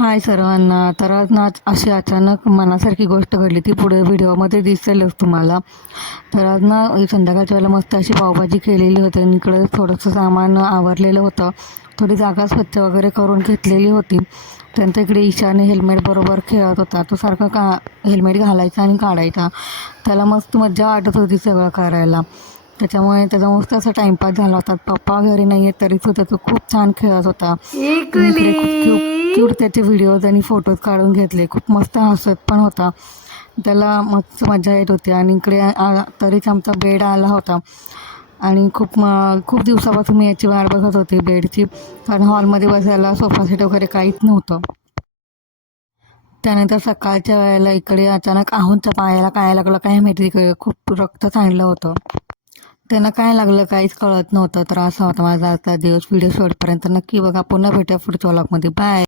हाय सर्वांना. तर आज ना अशी अचानक मनासारखी गोष्ट घडली, ती पुढे व्हिडिओमध्ये दिसेलच तुम्हाला. तर आज ना संध्याकाळच्या वेळेला मस्त अशी पावभाजी केलेली होती आणि इकडे थोडंसं सामान आवरलेलं होतं. थोडी जागा स्वच्छ वगैरे करून घेतलेली होती. त्यांच्या इकडे ईशाने हेल्मेट बरोबर खेळत होता. तो सारखा हेल्मेट घालायचा आणि काढायचा. त्याला मस्त मज्जा वाटत होती सगळं करायला. त्याच्यामुळे त्याचा मस्त असा टाइमपास झाला होता. पप्पा घरी नाही आहेत तरीसुद्धा तो खूप छान खेळत होता. आणि इकडे खूप क्यूट क्यूट त्याचे व्हिडिओज आणि फोटोज काढून घेतले. खूप मस्त हसत पण होता. त्याला मस्त मजा येत होती. आणि इकडे तरीच आमचा बेड आला होता आणि खूप दिवसापासून मी याची वाट बघत होती बेडची. कारण हॉलमध्ये बसायला सोफा सेट वगैरे काहीच नव्हतं. त्यानंतर सकाळच्या वेळेला इकडे अचानक आहूनच्या पायाला काय लागलं काय माहिती, खूप रक्त सांडलं होतं. त्यांना काय लागलं काहीच कळत नव्हतं. तर असा होता माझा आजचा दिवस. व्हिडिओ शेवटपर्यंत नक्की बघा. पुन्हा भेटूया पुढच्या व्लॉगमध्ये. बाय.